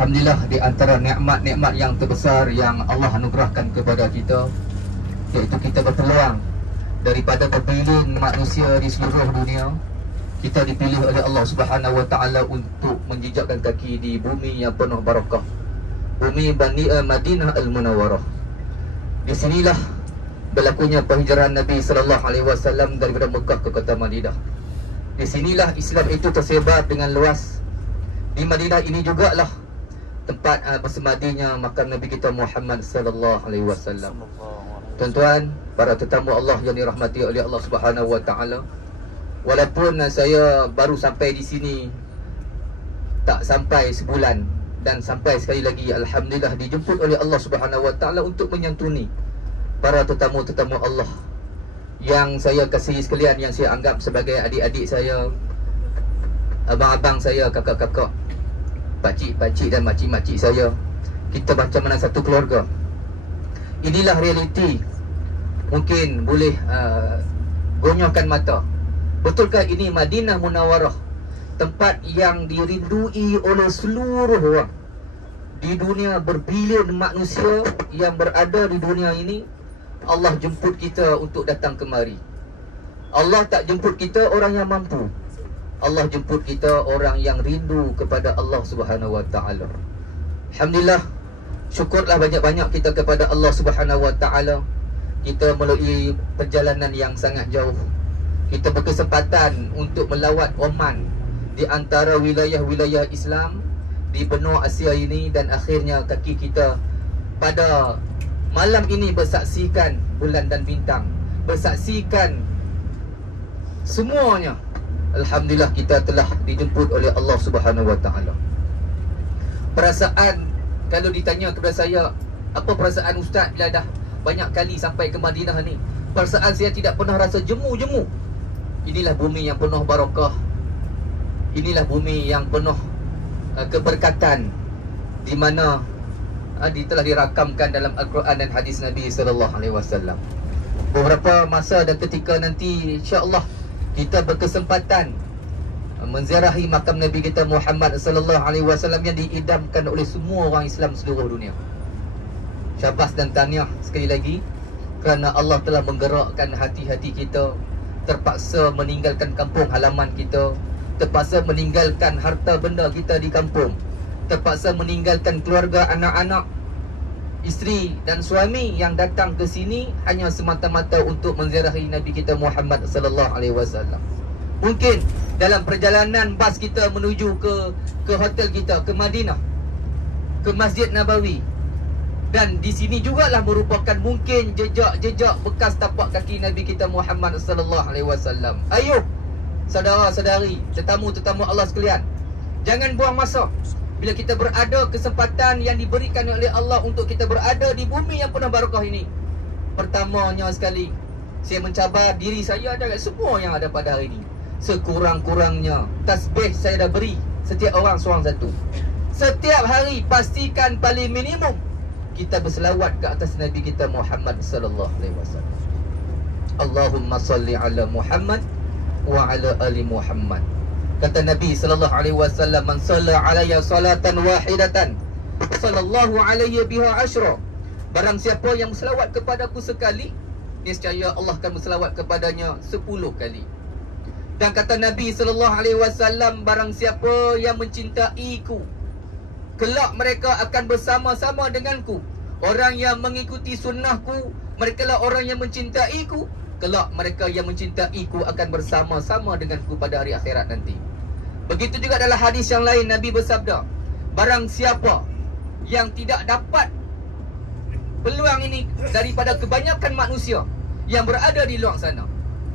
Alhamdulillah, di antara nikmat-nikmat yang terbesar yang Allah anugerahkan kepada kita, iaitu kita berpeluang daripada berbilion manusia di seluruh dunia, kita dipilih oleh Allah Subhanahu Wa Taala untuk menjejakkan kaki di bumi yang penuh barakah, bumi Madinah Al-Munawwarah. Di sinilah berlakunya penghijrahan Nabi sallallahu alaihi wasallam daripada Mekah ke kota Madinah. Di sinilah Islam itu tersebar dengan luas. Di Madinah ini jugalah tempat bersemadinya makam Nabi kita Muhammad sallallahu alaihi wasallam. Tuan-tuan, para tetamu Allah yang dirahmati oleh Allah Subhanahu Wa Taala, walaupun saya baru sampai di sini tak sampai sebulan, dan sampai sekali lagi alhamdulillah dijemput oleh Allah Subhanahu Wa Taala untuk menyantuni para tetamu-tetamu Allah yang saya kasihi sekalian, yang saya anggap sebagai adik-adik saya, abang-abang saya, kakak-kakak, pakcik-pakcik dan makcik-makcik saya. Kita macam mana satu keluarga. Inilah realiti. Mungkin boleh gonyolkan mata. Betulkah ini Madinah Munawwarah, tempat yang dirindui oleh seluruh orang di dunia, berbilion manusia yang berada di dunia ini? Allah jemput kita untuk datang kemari. Allah tak jemput kita orang yang mampu. Allah jemput kita orang yang rindu kepada Allah Subhanahu Wa Taala. Alhamdulillah, syukurlah banyak-banyak kita kepada Allah Subhanahu Wa Taala. Kita melalui perjalanan yang sangat jauh, kita berkesempatan untuk melawat Oman, di antara wilayah-wilayah Islam di benua Asia ini, dan akhirnya kaki kita pada malam ini bersaksikan bulan dan bintang, bersaksikan semuanya. Alhamdulillah, kita telah dijemput oleh Allah Subhanahu Wa Taala. Perasaan, kalau ditanya kepada saya, apa perasaan Ustaz bila dah banyak kali sampai ke Madinah ni? Perasaan saya tidak pernah rasa jemu-jemu. Inilah bumi yang penuh barakah. Inilah bumi yang penuh keberkatan, di mana telah dirakamkan dalam Al-Quran dan hadis Nabi sallallahu alaihi wasallam. Beberapa masa dan ketika nanti, insya-Allah kita berkesempatan menziarahi makam Nabi kita Muhammad sallallahu alaihi wasallam yang diidamkan oleh semua orang Islam seluruh dunia. Syabas dan tahniah sekali lagi, kerana Allah telah menggerakkan hati-hati kita, terpaksa meninggalkan kampung halaman kita, terpaksa meninggalkan harta benda kita di kampung, terpaksa meninggalkan keluarga, anak-anak, isteri dan suami yang datang ke sini hanya semata-mata untuk menziarahi Nabi kita Muhammad sallallahu alaihi wasallam. Mungkin dalam perjalanan bas kita menuju ke hotel kita, ke Madinah, ke Masjid Nabawi, dan di sini jugalah merupakan mungkin jejak-jejak bekas tapak kaki Nabi kita Muhammad sallallahu alaihi wasallam. Ayuh saudara-saudari, tetamu-tetamu Allah sekalian, jangan buang masa. Bila kita berada, kesempatan yang diberikan oleh Allah untuk kita berada di bumi yang penuh barakah ini, pertamanya sekali, saya mencabar diri saya dan semua yang ada pada hari ini. Sekurang-kurangnya tasbih saya dah beri setiap orang seorang satu. Setiap hari pastikan paling minimum kita berselawat ke atas Nabi kita Muhammad sallallahu alaihi wasallam. Allahumma salli ala Muhammad wa ala ali Muhammad. Kata Nabi sallallahu alaihi wasallam, man shalla alayya salatan wahidatan sallallahu alaihi biha asyra. Barang siapa yang berselawat kepadaku sekali, niscaya Allah akan berselawat kepadanya 10 kali. Dan kata Nabi sallallahu alaihi wasallam, barang siapa yang mencintaiku, kelak mereka akan bersama-sama denganku. Orang yang mengikuti sunnahku, mereka lah orang yang mencintaiku. Kelak mereka yang mencintaiku akan bersama-sama denganku pada hari akhirat nanti. Begitu juga dalam hadis yang lain, Nabi bersabda, barang siapa yang tidak dapat peluang ini daripada kebanyakan manusia yang berada di luar sana,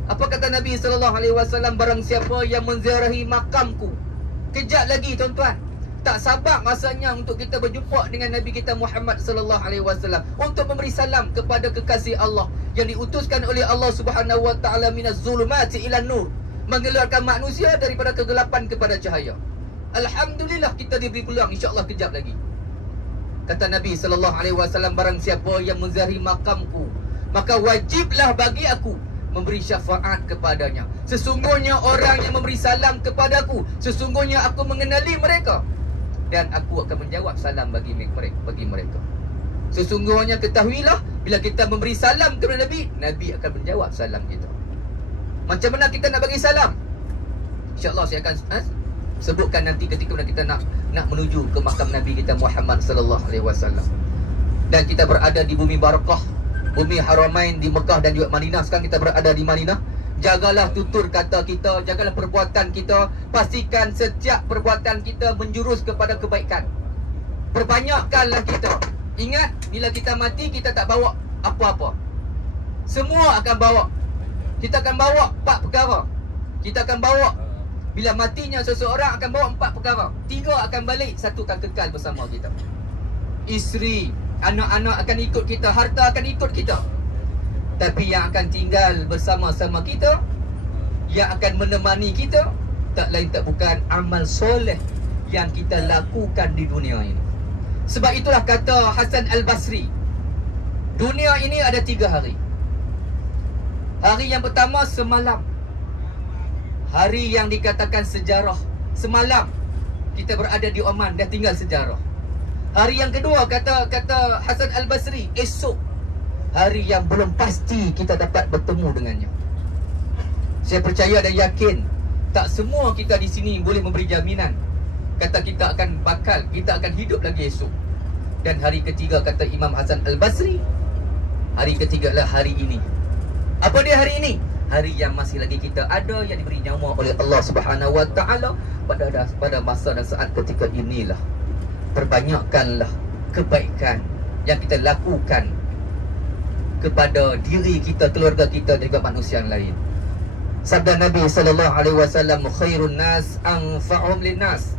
apa kata Nabi sallallahu alaihi wasallam? Barang siapa yang menziarahi makamku. Kejap lagi tuan-tuan, tak sabar masanya untuk kita berjumpa dengan Nabi kita Muhammad sallallahu alaihi wasallam, untuk memberi salam kepada kekasih Allah yang diutuskan oleh Allah Subhanahu wa taala minaz zulumati ila nur, mengeluarkan manusia daripada kegelapan kepada cahaya. Alhamdulillah kita diberi peluang, insya-Allah kejap lagi. Kata Nabi sallallahu alaihi wasallam, barang siapa yang menziarahi makamku, maka wajiblah bagi aku memberi syafaat kepadanya. Sesungguhnya orang yang memberi salam kepadaku, sesungguhnya aku mengenali mereka. dan aku akan menjawab salam bagi mereka. Sesungguhnya ketahuilah, bila kita memberi salam kepada Nabi, Nabi akan menjawab salam kita. Macam mana kita nak bagi salam? InsyaAllah saya akan sebutkan nanti ketika kita nak menuju ke makam Nabi kita Muhammad sallallahu alaihi wasallam. Dan kita berada di bumi barakah, bumi Haramain di Mekah dan juga Madinah. Sekarang kita berada di Madinah. Jagalah tutur kata kita, jagalah perbuatan kita. Pastikan setiap perbuatan kita menjurus kepada kebaikan. Perbanyakkanlah kita. Ingat, bila kita mati, kita tak bawa apa-apa. Semua akan bawa. Kita akan bawa 4 perkara. Kita akan bawa, bila matinya seseorang akan bawa 4 perkara. 3 akan balik, 1 akan kekal bersama kita. Isteri, anak-anak akan ikut kita, harta akan ikut kita. Tapi yang akan tinggal bersama-sama kita, yang akan menemani kita, tak lain tak bukan amal soleh yang kita lakukan di dunia ini. Sebab itulah kata Hasan Al-Basri, dunia ini ada 3 hari. Hari yang pertama semalam, hari yang dikatakan sejarah. Semalam kita berada di Oman, dah tinggal sejarah. Hari yang kedua kata Hasan Al-Basri, esok, hari yang belum pasti kita dapat bertemu dengannya. Saya percaya dan yakin tak semua kita di sini boleh memberi jaminan kata kita akan hidup lagi esok. Dan hari ketiga kata Imam Hasan Al-Basri, hari ketiga adalah hari ini. Apa dia hari ini? Hari yang masih lagi kita ada, yang diberi nyawa oleh Allah Subhanahu Wa Taala pada masa dan saat ketika inilah. Perbanyakkanlah kebaikan yang kita lakukan kepada diri kita, keluarga kita dan juga manusia yang lain. Sabda Nabi sallallahu alaihi wasallam, khairun nas anfa'uhum linnas.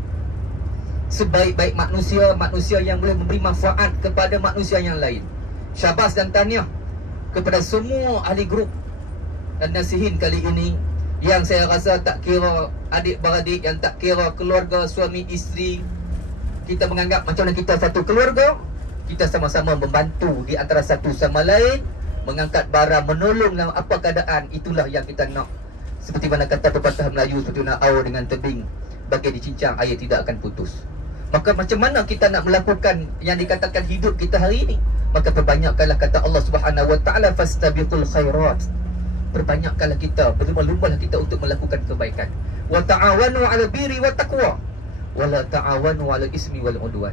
Sebaik-baik manusia yang boleh memberi manfaat kepada manusia yang lain. Syabas dan tahniah kepada semua ahli grup dan nasihin kali ini, yang saya rasa tak kira adik-beradik, yang tak kira keluarga, suami, isteri. Kita menganggap macam mana kita satu keluarga. Kita sama-sama membantu di antara satu sama lain, mengangkat barang, menolong dalam apa keadaan. Itulah yang kita nak. Seperti mana kata pepatah Melayu, seperti mana aur dengan tebing, bagi dicincang air tidak akan putus. Maka macam mana kita nak melakukan yang dikatakan hidup kita hari ini? Maka perbanyakkanlah kata Allah Subhanahu Wa Taala, fastabiqul khairat. Perbanyakkanlah kita, berlumba-lumbalah kita untuk melakukan kebaikan. Wa ta'awanu 'alal birri wat taqwa wa la ta'awanu 'alal ismi wal 'udwan.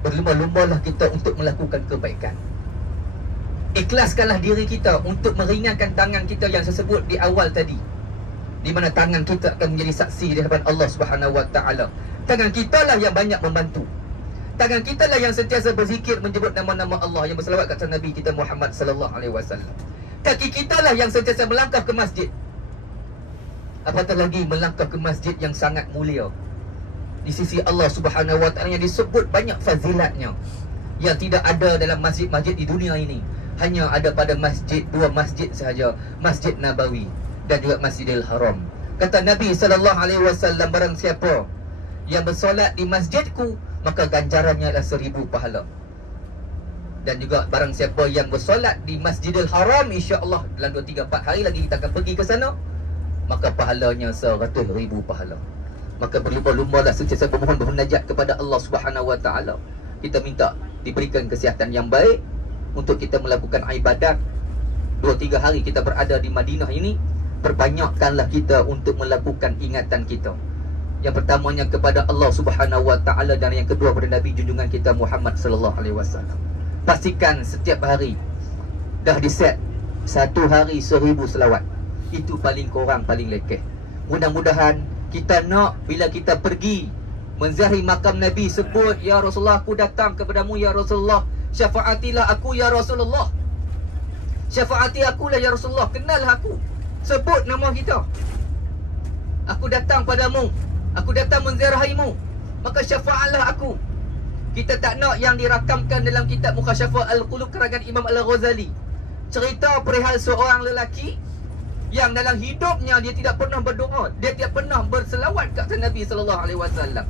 Berlumba-lumbalah kita untuk melakukan kebaikan. Ikhlaskanlah diri kita untuk meringankan tangan kita yang saya sebut di awal tadi, di mana tangan kita akan menjadi saksi di hadapan Allah Subhanahu Wa Taala. Tangan kita lah yang banyak membantu. Tangan kita lah yang sentiasa berzikir, menyebut nama-nama Allah, yang berselawat kata Nabi kita Muhammad sallallahu alaihi wasallam. Kaki kita lah yang sentiasa melangkah ke masjid. Apatah lagi melangkah ke masjid yang sangat mulia di sisi Allah Subhanahu Wa Taala, yang disebut banyak fazilatnya, yang tidak ada dalam masjid-masjid di dunia ini. Hanya ada pada dua masjid sahaja, Masjid Nabawi dan juga Masjidil Haram. Kata Nabi sallallahu alaihi wasallam, barang siapa yang bersolat di masjidku, maka ganjarannya adalah 1000 pahala. Dan juga barang siapa yang bersolat di Masjidil Haram, insya-Allah dalam 2, 3, 4 hari lagi kita akan pergi ke sana, maka pahalanya 100,000 pahala. Maka berlumba-lumbalah sentiasa bermunajat kepada Allah Subhanahu Wa Taala. Kita minta diberikan kesihatan yang baik untuk kita melakukan ibadat. 2, 3 hari kita berada di Madinah ini, perbanyakkanlah kita untuk melakukan ingatan kita. Yang pertamanya kepada Allah Subhanahu Wa Taala, dan yang kedua kepada Nabi junjungan kita Muhammad sallallahu alaihi wasallam. Pastikan setiap hari dah diset 1 hari 1000 selawat. Itu paling kurang, paling lekeh. Mudah-mudahan kita nak bila kita pergi menziarahi makam Nabi, sebut, ya Rasulullah, aku datang kepadamu ya Rasulullah, syafaatilah aku ya Rasulullah, syafaati akulah ya Rasulullah, kenallah aku, sebut nama kita, aku datang padamu, aku datang menziarahimu, maka syafaatlah aku. Kita tak nak yang dirakamkan dalam kitab Mukhasyafa Al-Qulub karangan Imam Al-Ghazali, cerita perihal seorang lelaki yang dalam hidupnya dia tidak pernah berdoa, dia tidak pernah berselawat ke atas Nabi sallallahu alaihi wasallam.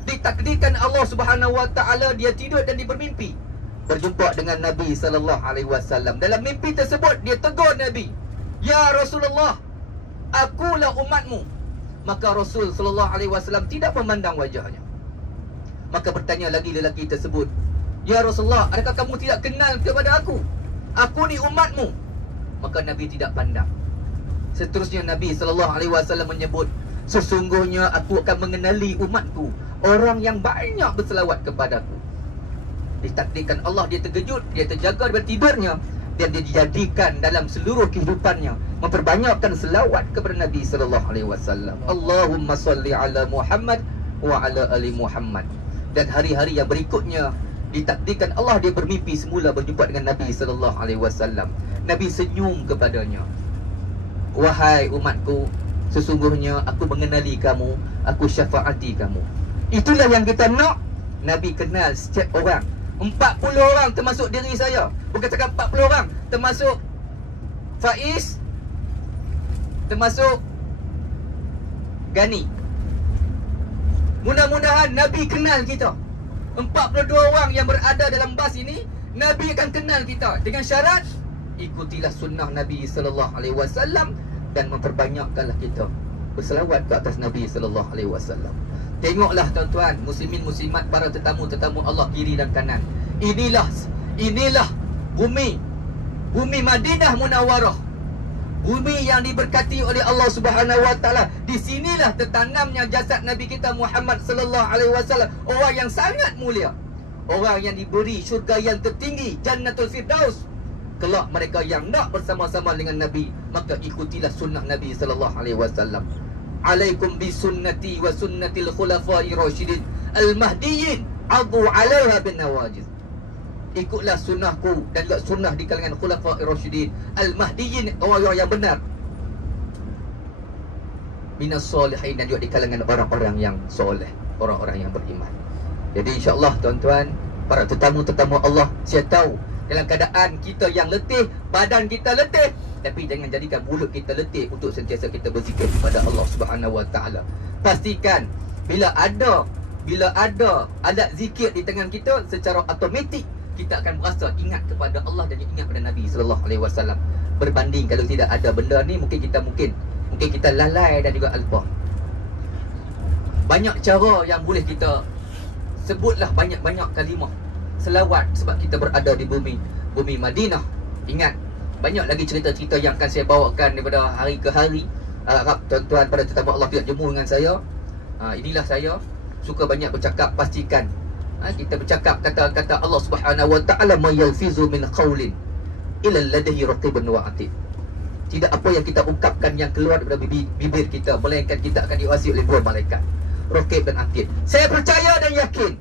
Ditakdirkan Allah Subhanahu Wa Taala dia tidur dan dia bermimpi berjumpa dengan Nabi sallallahu alaihi wasallam. Dalam mimpi tersebut dia tegur Nabi, "Ya Rasulullah, akulah umatmu." Maka Rasul sallallahu alaihi wasallam tidak memandang wajahnya. Maka bertanya lagi lelaki tersebut, "Ya Rasulullah, adakah kamu tidak kenal kepada aku? Aku ni umatmu." Maka Nabi tidak pandang. Seterusnya Nabi SAW menyebut, "Sesungguhnya aku akan mengenali umatku, orang yang banyak berselawat kepadaku." Ditakdirkan Allah, dia terkejut, dia terjaga daripada tidurnya, dan dia dijadikan dalam seluruh kehidupannya memperbanyakkan selawat kepada Nabi SAW. Allahumma salli ala Muhammad wa ala ali Muhammad. Dan hari-hari yang berikutnya ditakdirkan Allah, dia bermimpi semula berjumpa dengan Nabi SAW. Nabi senyum kepadanya, "Wahai umatku, sesungguhnya aku mengenali kamu, aku syafaati kamu." Itulah yang kita nak. Nabi kenal setiap orang. 40 orang termasuk diri saya. Bukan cakap 40 orang, termasuk Faiz, termasuk Gani. Mudah-mudahan Nabi kenal kita. 42 orang yang berada dalam bas ini, Nabi akan kenal kita. Dengan syarat, ikutilah sunnah Nabi SAW dan memperbanyakkanlah kita berselawat ke atas Nabi SAW. Tengoklah tuan-tuan, muslimin muslimat, para tetamu-tetamu Allah kiri dan kanan. Inilah bumi Madinah Munawwarah. Bumi yang diberkati oleh Allah Subhanahu wa taala. Di sinilah tertanamnya jasad Nabi kita Muhammad sallallahu alaihi wasallam, orang yang sangat mulia, orang yang diberi syurga yang tertinggi, Jannatul Firdaus. Kelak mereka yang nak bersama-sama dengan Nabi, maka ikutilah sunnah Nabi sallallahu alaihi wasallam. Alaikum bi sunnati wa sunnatil khulafa'i rasyidin al-mahdiyyin, addu 'alaiha bin nawajiz. Ikutlah sunnahku dan juga sunnah di kalangan khulafa'i rasyidin al-mahdiyyin, orang-orang yang benar, minas solihin, dan juga di kalangan orang-orang yang soleh, orang-orang yang beriman. Jadi insya-Allah tuan-tuan, para tetamu-tetamu Allah, saya tahu dalam keadaan kita yang letih, badan kita letih, tapi jangan jadikan mulut kita letih untuk sentiasa kita berzikir kepada Allah Subhanahu wa taala. Pastikan bila ada alat zikir di tangan kita, secara automatik kita akan berasa ingat kepada Allah dan ingat kepada Nabi sallallahu alaihi wasallam. Berbanding kalau tidak ada benda ni, mungkin kita lalai dan juga alpa. Banyak cara yang boleh kita sebutlah, banyak-banyak kalimah selawat sebab kita berada di bumi Madinah. Ingat, banyak lagi cerita-cerita yang akan saya bawakan daripada hari ke hari. Harap tuan-tuan pada tetamu Allah tidak jemu dengan saya. Inilah saya, suka banyak bercakap. Pastikan kita bercakap kata-kata Allah Subhanahu wa taala, "Ma yalfizu min qaulin illa ladayhi raqibun wa atid." Tidak apa yang kita ungkapkan yang keluar daripada bibir kita, melainkan kita akan diawasi oleh dua malaikat, Raqib dan Atid. Saya percaya dan yakin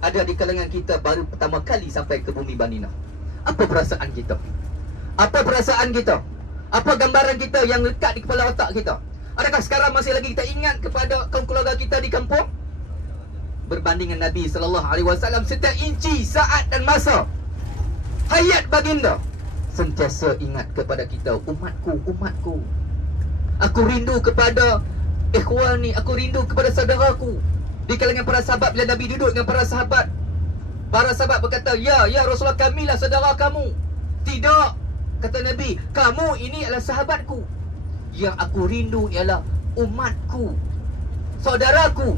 ada di kalangan kita baru pertama kali sampai ke bumi Madinah. Apa perasaan kita? Apa perasaan kita? Apa gambaran kita yang lekat di kepala otak kita? Adakah sekarang masih lagi kita ingat kepada kaum keluarga kita di kampung? Berbanding dengan Nabi sallallahu alaihi wasallam, setiap inci, saat dan masa hayat baginda sentiasa ingat kepada kita, umatku. Aku rindu kepada ikhwani, aku rindu kepada saudaraku. Di kalangan para sahabat, bila Nabi duduk dengan para sahabat berkata, Ya Rasulullah, kamilah saudara kamu. Tidak, kata Nabi, kamu ini adalah sahabatku. Yang aku rindu ialah umatku, saudaraku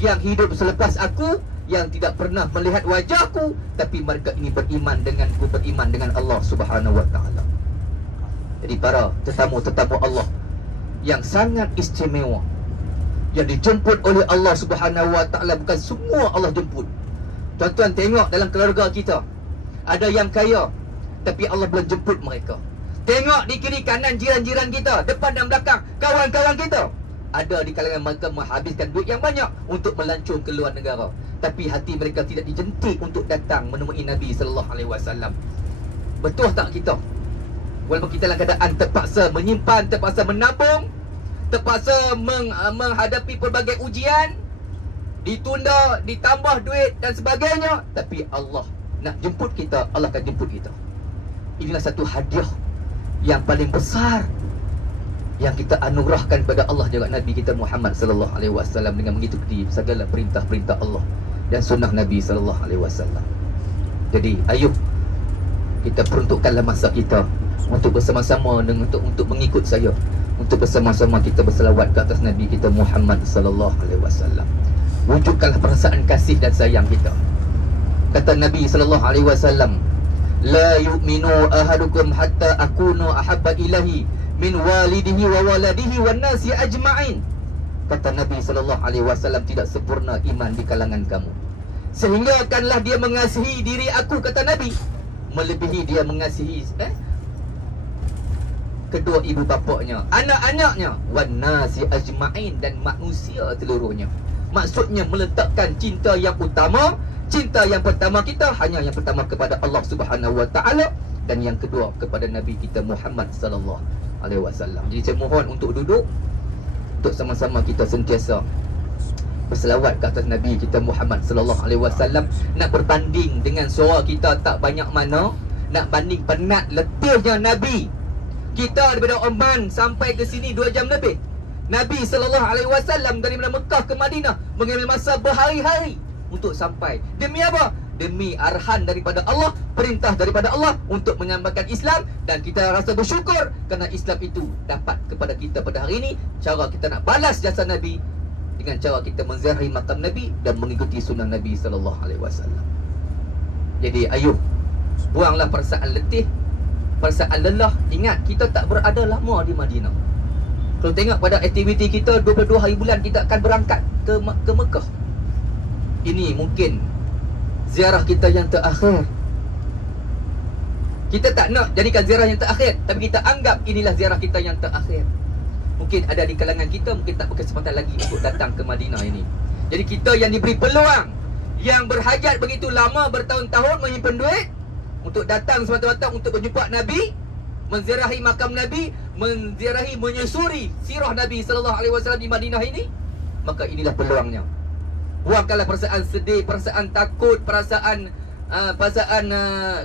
yang hidup selepas aku, yang tidak pernah melihat wajahku, tapi mereka ini beriman denganku, beriman dengan Allah Subhanahu wa taala. Jadi para tetamu-tetamu Allah yang sangat istimewa, yang dijemput oleh Allah Subhanahu wa taala, bukan semua Allah jemput. Tuan-tuan tengok dalam keluarga kita, ada yang kaya tapi Allah belum jemput mereka. Tengok di kiri kanan jiran-jiran kita, depan dan belakang kawan-kawan kita, ada di kalangan mereka menghabiskan duit yang banyak untuk melancong ke luar negara, tapi hati mereka tidak dijentik untuk datang menemui Nabi sallallahu alaihi wasallam. Betul tak kita? Walaupun kita dalam keadaan terpaksa menyimpan, terpaksa menabung, terpaksa menghadapi pelbagai ujian, ditunda, ditambah duit dan sebagainya, tapi Allah nak jemput kita, Allah akan jemput kita. Inilah satu hadiah yang paling besar yang kita anugerahkan kepada Allah juga Nabi kita Muhammad sallallahu alaihi wasallam, dengan mengikuti segala perintah-perintah Allah dan sunnah Nabi sallallahu alaihi wasallam. Jadi ayo kita peruntukkanlah masa kita untuk bersama-sama dengan untuk mengikut saya, untuk bersama-sama kita berselawat ke atas Nabi kita Muhammad sallallahu alaihi wasallam. wujudkanlah perasaan kasih dan sayang kita. Kata Nabi SAW, la yu'minu ahadukum hatta akunu ahabba ilahi min walidihi wa waladihi wan nasi ajma'in. Kata Nabi SAW, tidak sempurna iman di kalangan kamu sehingga akanlah dia mengasihi diri aku, kata Nabi, melebihi dia mengasihi kedua ibu bapaknya, anak-anaknya, wan nasi ajma'in, dan manusia seluruhnya. Maksudnya meletakkan cinta yang utama, cinta yang pertama kita hanya yang pertama kepada Allah Subhanahu wa taala, dan yang kedua kepada Nabi kita Muhammad sallallahu alaihi wasallam. Jadi saya mohon untuk duduk, untuk sama-sama kita sentiasa berselawat ke atas Nabi kita Muhammad sallallahu alaihi wasallam. Nak berbanding dengan suara kita tak banyak mana, nak banding penat letihnya Nabi kita daripada Oman sampai ke sini 2 jam lebih. Nabi sallallahu alaihi wasallam dari Mekah ke Madinah mengambil masa berhari-hari untuk sampai. Demi apa? Demi arahan daripada Allah, perintah daripada Allah untuk menyampaikan Islam, dan kita rasa bersyukur kerana Islam itu dapat kepada kita pada hari ini. Cara kita nak balas jasa Nabi dengan cara kita menziarahi makam Nabi dan mengikuti sunnah Nabi sallallahu alaihi wasallam. Jadi ayo, buanglah perasaan letih, perasaan lelah. Ingat, kita tak berada lama di Madinah. Kalau tengok pada aktiviti kita, 22 hari bulan kita akan berangkat ke Mekah. Ini mungkin ziarah kita yang terakhir. Kita tak nak jadikan ziarah yang terakhir, tapi kita anggap inilah ziarah kita yang terakhir. Mungkin ada di kalangan kita mungkin tak berkesempatan lagi untuk datang ke Madinah ini. Jadi kita yang diberi peluang, yang berhajat begitu lama, bertahun-tahun menyimpan duit untuk datang semata-mata untuk berjumpa Nabi, menziarahi makam Nabi, menziarahi, menyusuri sirah Nabi sallallahu alaihi wasallam di Madinah ini, maka inilah peluangnya. Buangkanlah perasaan sedih, perasaan takut, perasaan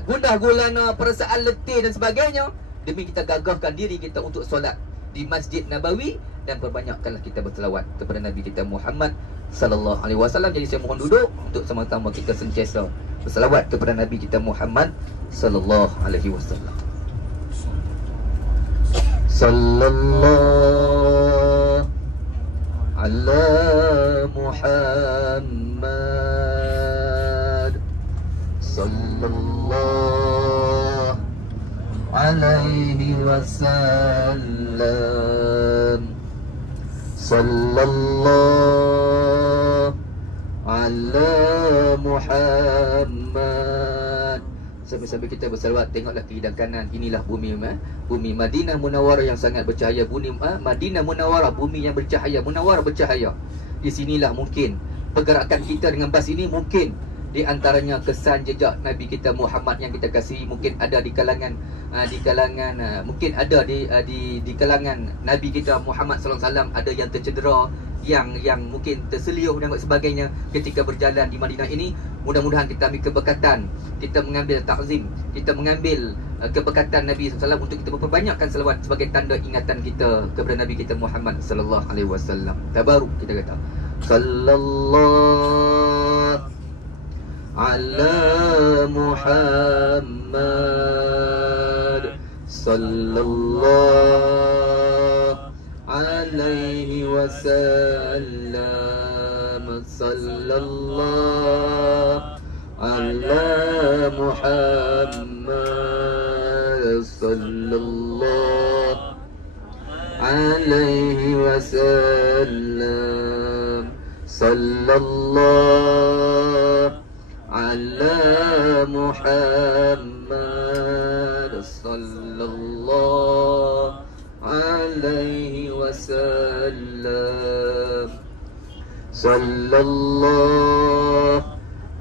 gundah gulana, perasaan letih dan sebagainya, demi kita gagahkan diri kita untuk solat di Masjid Nabawi, dan perbanyakkanlah kita berselawat kepada Nabi kita Muhammad sallallahu alaihi wasallam. Jadi saya mohon duduk untuk sama-sama kita sentiasa berselawat kepada Nabi kita Muhammad sallallahu alaihi wasallam. Sallallahu ala Muhammad sallallahu alaihi wasallam. Sallallahu ala Muhammad. Sambil-sambil kita berselawat, tengoklah kiri dan kanan. Inilah bumi Madinah Munawwarah yang sangat bercahaya. Bumi Madinah Munawwarah, bumi yang bercahaya, munawwarah bercahaya. Di sinilah mungkin pergerakan kita dengan bas ini, mungkin di antaranya kesan jejak Nabi kita Muhammad yang kita kasihi. Mungkin ada di kalangan mungkin ada di kalangan Nabi kita Muhammad sallallahu alaihi wasallam ada yang tercedera, yang mungkin terseliuh dan sebagainya ketika berjalan di Madinah ini. Mudah-mudahan kita ambil keberkatan, kita mengambil takzim, kita mengambil keberkatan Nabi SAW untuk kita memperbanyakkan selawat sebagai tanda ingatan kita kepada Nabi kita Muhammad sallallahu alaihi wasallam. Tabaruk kita kata sallallahu ala Muhammad sallallahu alaihi wasallam. Sallallahu ala Muhammad sallallahu alaihi wasallam. Sallallahu ala Muhammad sallallahu alaihi wasallam. Sallallahu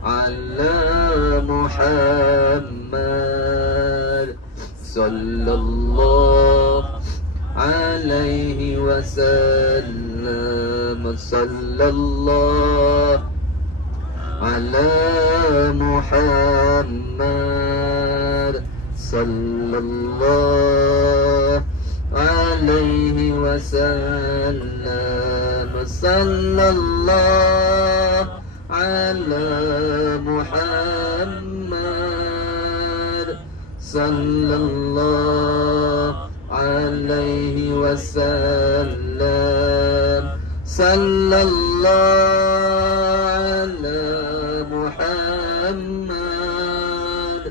ala Muhammad sallallahu alaihi wasallam. Sallallahu ala Muhammad sallallahu alaihi wasallam. Sallallahu ala Muhammad sallallahu alaihi wasallam. Sallallahu محمد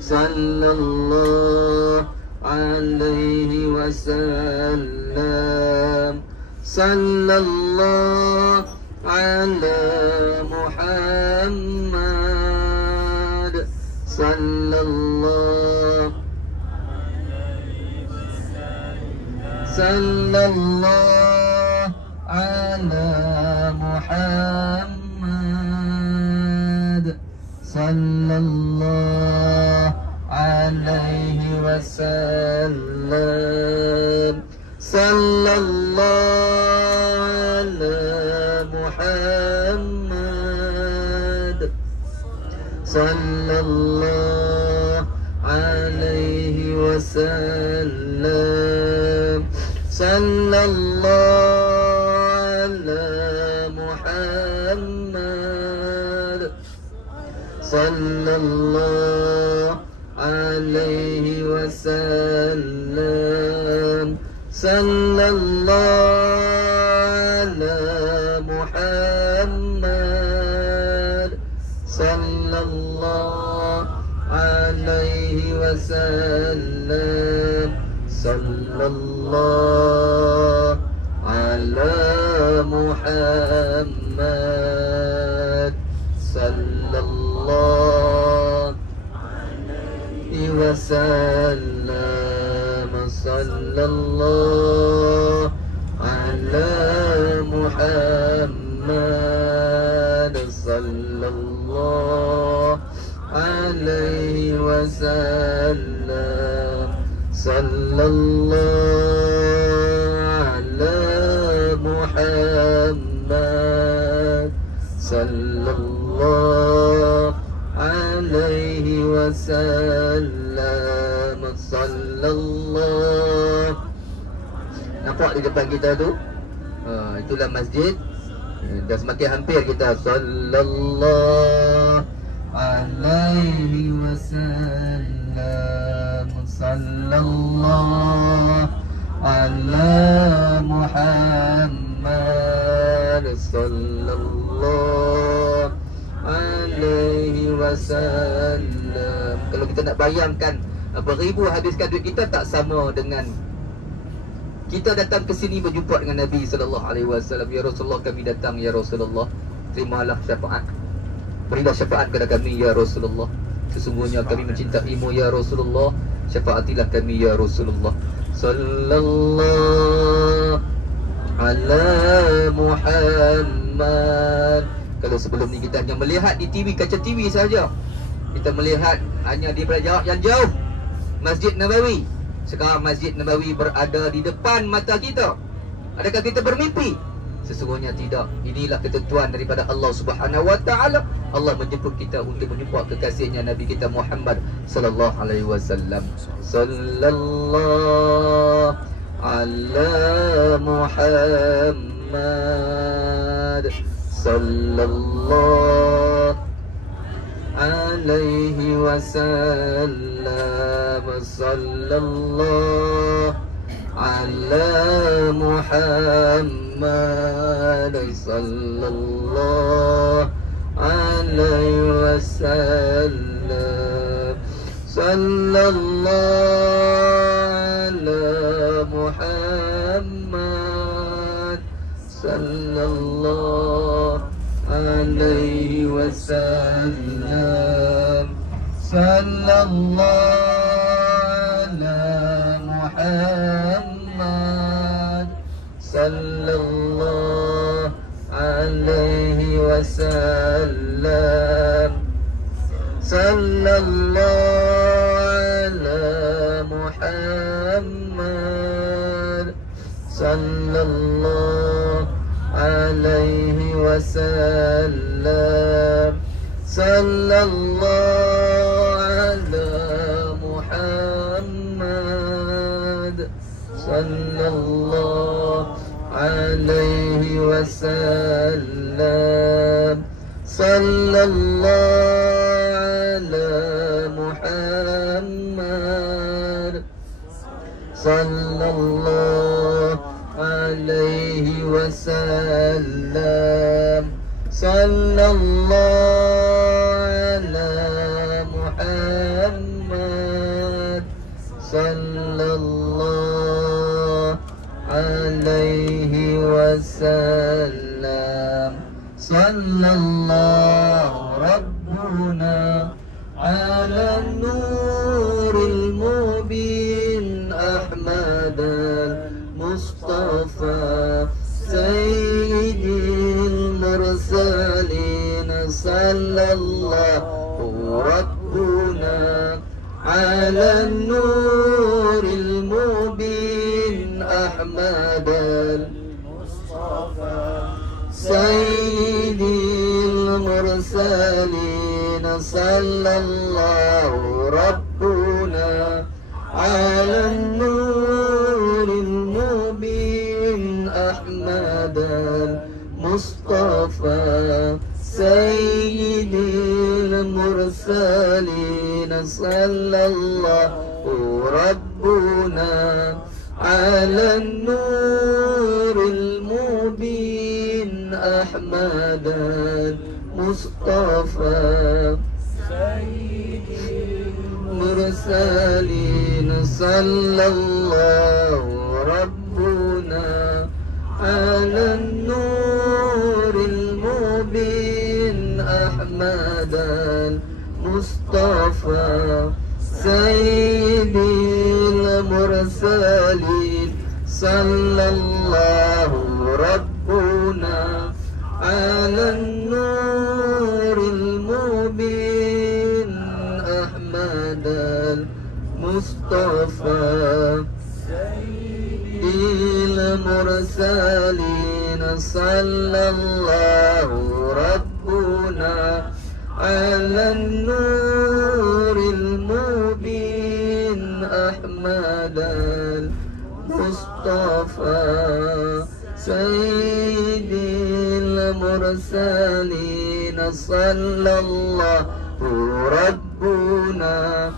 صلى الله عليه وسلم صلى الله على محمد صلى الله صلى الله على محمد صلى الله عليه وسلم صلى الله على محمد صلى الله عليه وسلم صلى الله على محمد صلى الله عليه وسلم صلى الله على محمد صلى الله عليه وسلم صلى الله على محمد صلى الله عليه وسلم صلى الله على محمد صلى الله عليه وسلم صلى الله على محمد صلى الله عليه وسلم صلى الله. Nampak di depan kita tu? Itulah masjid. Dah semakin hampir kita. Sallallahu alaihi wasallam. Sallallahu ala Muhammad. Sallallahu alaihi wasallam. Kalau kita nak bayangkan beribu habiskan duit kita, tak sama dengan kita datang ke sini berjumpa dengan Nabi sallallahu alaihi wasallam. Ya Rasulullah, kami datang ya Rasulullah, terimalah syafaat, berilah syafaat kepada kami ya Rasulullah. Sesungguhnya kami mencintaimu ya Rasulullah, syafaatilah kami ya Rasulullah. Sallallahu ala Muhammad. Kalau sebelum ni kita hanya melihat di TV, kaca TV saja, kita melihat hanya di jarak yang jauh Masjid Nabawi. Sekarang Masjid Nabawi berada di depan mata kita. Adakah kita bermimpi? Sesungguhnya tidak. Inilah ketentuan daripada Allah Subhanahu wa taala. Allah menjemput kita untuk menjumpa kekasihnya Nabi kita Muhammad sallallahu alaihi wasallam. Sallallahu ala Muhammad sallallahu alaihi wasallam. Sallallahu ala Muhammad sallallahu alaihi wasallam. Sallallahu ala Muhammad sallallahu alaihi wasallam. Sallallahu ala Muhammad sallallahu alaihi wasallam. Sallallahu ala Muhammad sallallahu alaihi wasallam. Sallallahu ala Muhammad sallallahu alaihi wasallam. Sallallahu ala Muhammad sallallahu alaihi wasallam. Sallallahu sallallahu rabbuna ala nuril mubin Ahmad al-Mustafa Sayyidil mursalin sallallahu rabbuna ala nuril mubin Ahmad al-Mustafa Sayyidil mursalin sallallahu rabbuna ala nuril mubin Ahmad al-Mustafa Sayyidil mursalin sallallahu rabbuna ala nuril mubin Ahmad al-Mustafa Sayyidil mursalin sallallahu rabbuna ala nuril mubin Ahmad al-Mustafa Sayyidil mursalin sallallahu rabbuna ala nuril mubin Ahmad al-Mustafa Sayyidil mursalin sallallahu rabbuna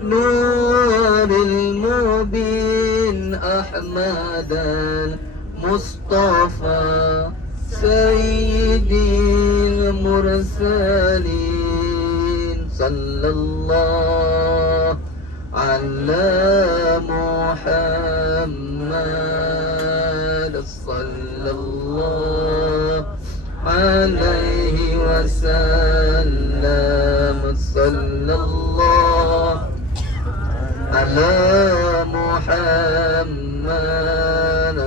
nuril mubin Ahmad al-Mustafa Sayyidil mursalin sallallahu ala Muhammad sallallahu alaihi wasallam sallallahu ala Muhammad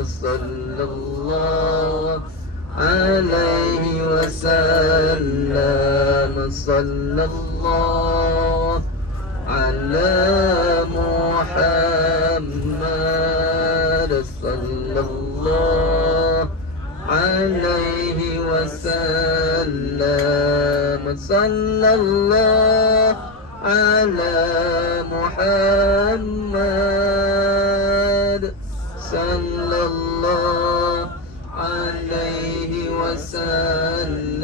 sallallahu alaihi wasallam sallallahu ala Muhammad sallallahu alaihi wasallam sallallahu ala Muhammad sallallahu alaihi wasallam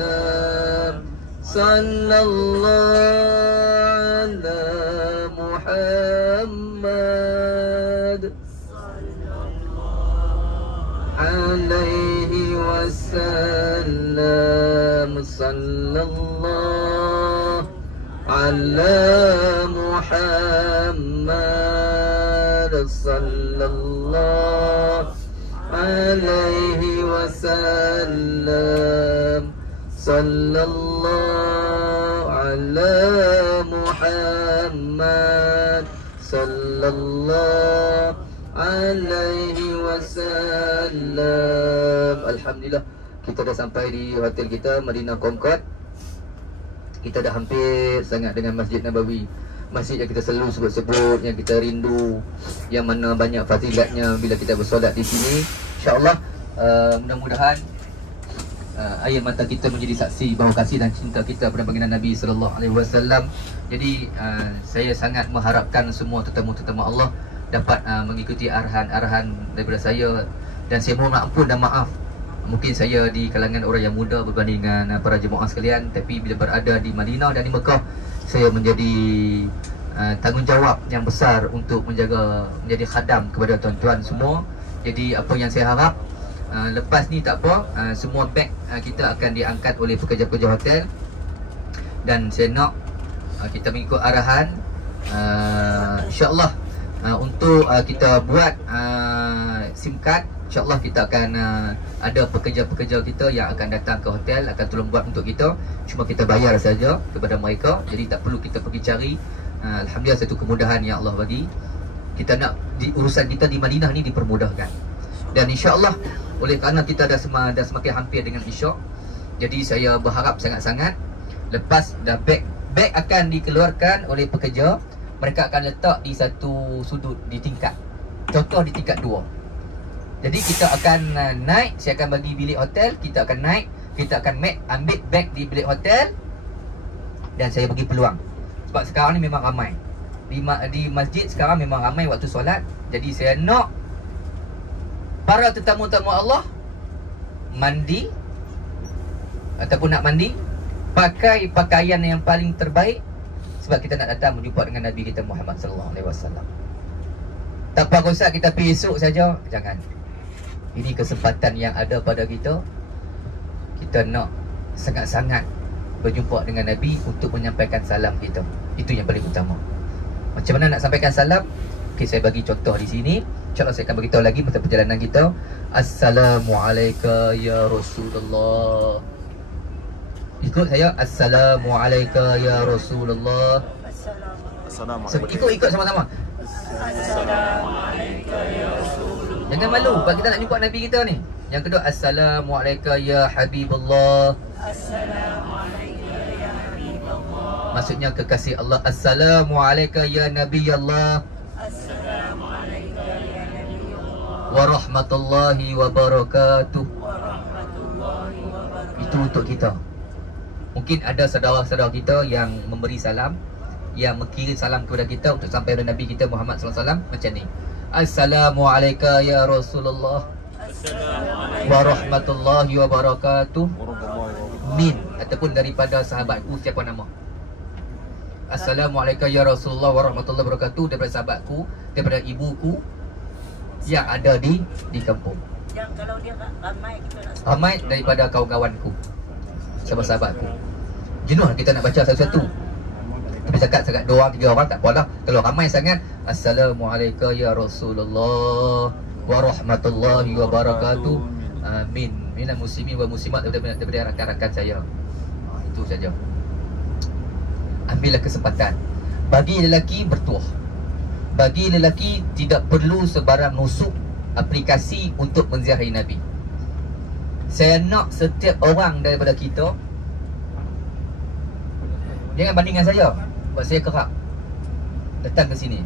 sallallahu ala Muhammad alaihi wasallam sallallahu ala Muhammad sallallahu alaihi wasallam sallallahu ala Muhammad sallallahu alaihi wasallam. Alhamdulillah, kita dah sampai di hotel kita Madinah Concord. Kita dah hampir sangat dengan Masjid Nabawi, masjid yang kita selalu sebut-sebut, yang kita rindu, yang mana banyak fadilatnya bila kita bersolat di sini. InsyaAllah mudah-mudahan air mata kita menjadi saksi bahawa kasih dan cinta kita pada baginda Nabi SAW. Jadi saya sangat mengharapkan semua tetamu-tetamu Allah dapat mengikuti arahan-arahan daripada saya. Dan saya mohon ampun dan maaf, mungkin saya di kalangan orang yang muda berbanding dengan para jemaah sekalian, tapi bila berada di Madinah dan di Mekah, saya menjadi tanggungjawab yang besar untuk menjadi khadam kepada tuan-tuan semua. Jadi apa yang saya harap, lepas ni tak apa, semua beg kita akan diangkat oleh pekerja-pekerja hotel. Dan saya nak kita mengikut arahan, InsyaAllah untuk kita buat SIM card. InsyaAllah kita akan ada pekerja-pekerja kita yang akan datang ke hotel, akan tolong buat untuk kita. Cuma kita bayar saja kepada mereka, jadi tak perlu kita pergi cari. Alhamdulillah, satu kemudahan yang Allah bagi. Kita nak urusan kita di Madinah ni dipermudahkan. Dan insyaAllah oleh kerana kita dah semakin hampir dengan Isyak, Jadi saya berharap sangat-sangat lepas dah beg akan dikeluarkan oleh pekerja, mereka akan letak di satu sudut di tingkat. Contoh di tingkat 2. Jadi kita akan naik, saya akan bagi bilik hotel, kita akan naik, kita akan ambil beg di bilik hotel dan saya bagi peluang. Sebab sekarang ni memang ramai. Di masjid sekarang memang ramai waktu solat. Jadi saya nak para tetamu-tetamu Allah mandi ataupun nak mandi, pakai pakaian yang paling terbaik sebab kita nak datang berjumpa dengan Nabi kita Muhammad sallallahu alaihi wasallam. Tak apa rosak kita pergi esok saja, jangan. Ini kesempatan yang ada pada kita. Kita nak sangat-sangat berjumpa dengan Nabi untuk menyampaikan salam kita. Itu yang paling utama. Macam mana nak sampaikan salam? Okey, saya bagi contoh di sini. InsyaAllah saya akan beritahu lagi masa perjalanan kita. Assalamualaikum ya Rasulullah. Ikut saya. Assalamualaikum ya Rasulullah. Assalamualaikum. Ikut sama-sama. Assalamualaikum ya Rasulullah. Jangan malu sebab kita nak jumpa Nabi kita ni. Yang kedua, Assalamualaikum ya Habibullah. Assalamualaikum ya Habibullah. Maksudnya kekasih Allah. Assalamualaikum ya Nabi Allah. Assalamualaikum ya Nabi Allah. Warahmatullahi wabarakatuh. Warahmatullahi wabarakatuh. Itu untuk kita. Mungkin ada saudara-saudara kita yang memberi salam, yang mengirim salam kepada kita untuk sampai kepada Nabi kita Muhammad sallallahu alaihi wasallam macam ni. Assalamualaikum ya Rasulullah. Assalamualaikum warahmatullahi wabarakatuh. Min ataupun daripada sahabatku siapa nama. Assalamualaikum ya Rasulullah warahmatullahi wabarakatuh daripada sahabatku, daripada ibuku yang ada di kampung. Yang kalau dia ramai kita nak ramai daripada kawan-kawanku, sahabat-sahabatku. Jenuh kita nak baca satu-satu. Tapi cakap 2 orang 3 orang tak apalah. Kalau ramai sangat, Assalamualaikum ya Rasulullah warahmatullahi wabarakatuh. Amin. Minal muslimin wa muslimat daripada rakan-rakan saya. Itu saja. Ambillah kesempatan. Bagi lelaki bertuah. Bagi lelaki tidak perlu sebarang nusuk aplikasi untuk menziarahi Nabi. Saya nak setiap orang daripada kita jangan bandingkan saya. Sebab saya kerap datang ke sini.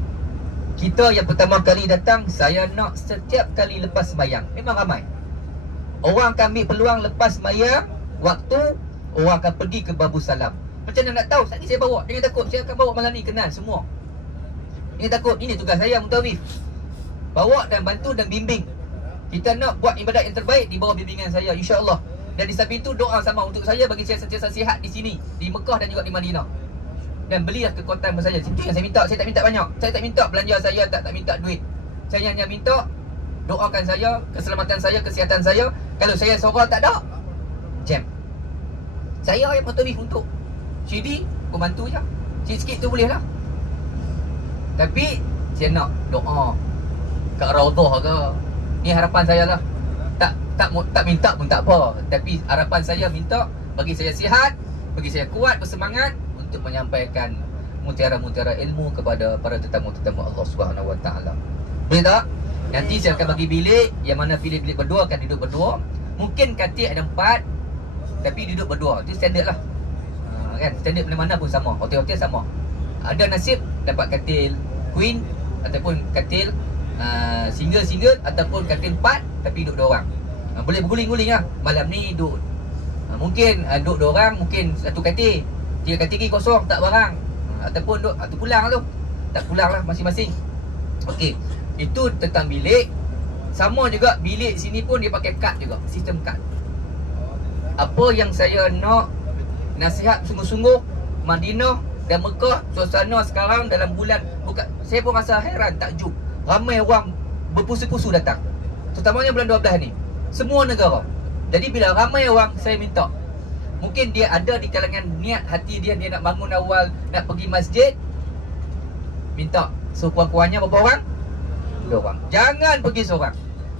Kita yang pertama kali datang, saya nak setiap kali lepas sembahyang. Memang ramai orang akan ambil peluang lepas sembahyang, waktu orang akan pergi ke Babu Salam. Macam mana nak tahu? Saat ni saya bawa. Jangan takut, saya akan bawa malam ni, kenal semua. Jangan takut, ini tugas saya Mutawif. Bawa dan bantu dan bimbing. Kita nak buat ibadat yang terbaik di bawah bimbingan saya, insya-Allah. Dan di samping itu doa sama untuk saya bagi saya sentiasa sihat di sini, di Mekah dan juga di Madinah. Dan belilah kekuatan bersama saya. Itu yang saya minta. Saya tak minta banyak. Saya tak minta belanja saya, tak minta duit. Saya hanya minta doakan saya, keselamatan saya, kesihatan saya. Kalau saya seorang tak ada, jam. Saya yang Mutawif untuk CD, aku bantu je. Sikit-sikit tu boleh lah. Tapi saya nak doa kat Raudhah ke. Ni harapan saya lah. Tak minta pun tak apa. Tapi harapan saya minta bagi saya sihat, bagi saya kuat, bersemangat untuk menyampaikan mutiara-mutiara ilmu kepada para tetamu-tetamu Allah Subhanahu Wa Taala. Boleh tak? Nanti saya akan bagi bilik, yang mana bilik-bilik berdua akan duduk berdua. Mungkin katil ada 4, tapi duduk berdua. Itu standard lah. Kan? Standard mana-mana pun sama. Hotel-hotel sama. Ada nasib dapat katil queen ataupun katil single ataupun katil 4 tapi duduk 2 orang. Boleh berguling-guling lah. Malam ni duduk mungkin duduk 2 orang, mungkin satu katil. 3 katil kosong tak barang. Ataupun duduk tu pulang tu. Tak pulang lah masing-masing. Okey. Itu tentang bilik. Sama juga bilik sini pun dia pakai kad juga, sistem kad. Apa yang saya nak nasihat sungguh-sungguh, Madinah dan Mekah, suasana sekarang dalam bulan, bukan, saya pun rasa heran, takjub. Ramai orang berpusu-pusu datang. Terutamanya bulan 12 ni. Semua negara. Jadi bila ramai orang, saya minta, mungkin dia ada di kalangan niat hati dia nak bangun awal, nak pergi masjid. Minta sekurang-kurangnya berapa orang? 2 orang. Jangan pergi seorang.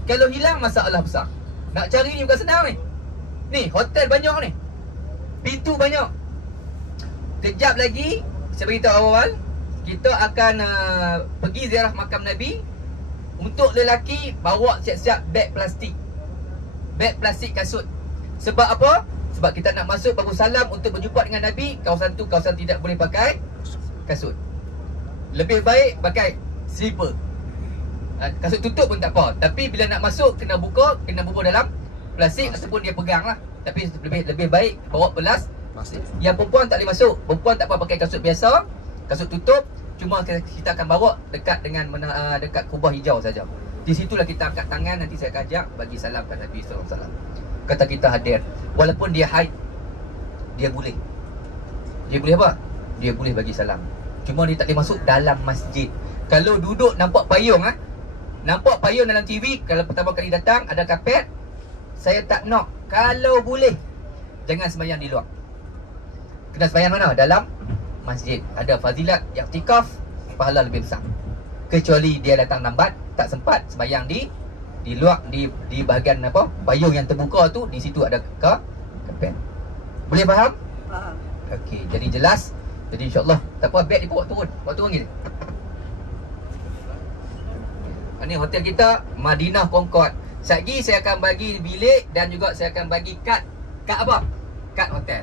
Kalau hilang, masalah besar. Nak cari ni bukan senang ni. Ni, hotel banyak ni. Pintu banyak. Kejap lagi, saya beritahu awal, kita akan pergi ziarah makam Nabi. Untuk lelaki, bawa siap-siap beg plastik. Beg plastik kasut. Sebab apa? Sebab kita nak masuk baru salam untuk berjumpa dengan Nabi. Kawasan tu kawasan tidak boleh pakai kasut. Lebih baik pakai slipper. Kasut tutup pun tak apa. Tapi bila nak masuk kena buka dalam plastik ataupun dia pegang lah. Tapi lebih baik bawa belas. Yang perempuan tak boleh masuk. Perempuan tak apa pakai kasut biasa, kasut tutup. Cuma kita akan bawa dekat dengan dekat kubah hijau saja. Di situlah kita angkat tangan. Nanti saya akan ajak bagi salam kat Nabi SAW. Kata kita hadir. Walaupun dia haid, dia boleh. Dia boleh apa? Dia boleh bagi salam. Cuma dia tak boleh masuk dalam masjid. Kalau duduk nampak payung, nampak payung dalam TV, kalau pertama kali datang ada kapet, saya tak nak. Kalau boleh, jangan sembahyang di luar. Kena sembahyang mana? Dalam masjid. Ada fazilat i'tikaf, pahala lebih besar. Kecuali dia datang lambat, tak sempat sembahyang di luar, di bahagian apa? Payung yang terbuka tu, di situ ada kapet. Boleh faham? Faham. Okey, jadi jelas. Jadi insya-Allah, tak apa, beg dibawa turun. Bawa turun gini. Ini hotel kita Madinah Concord. Sekejap lagi saya akan bagi bilik dan juga saya akan bagi kad. Kad apa? Kad hotel.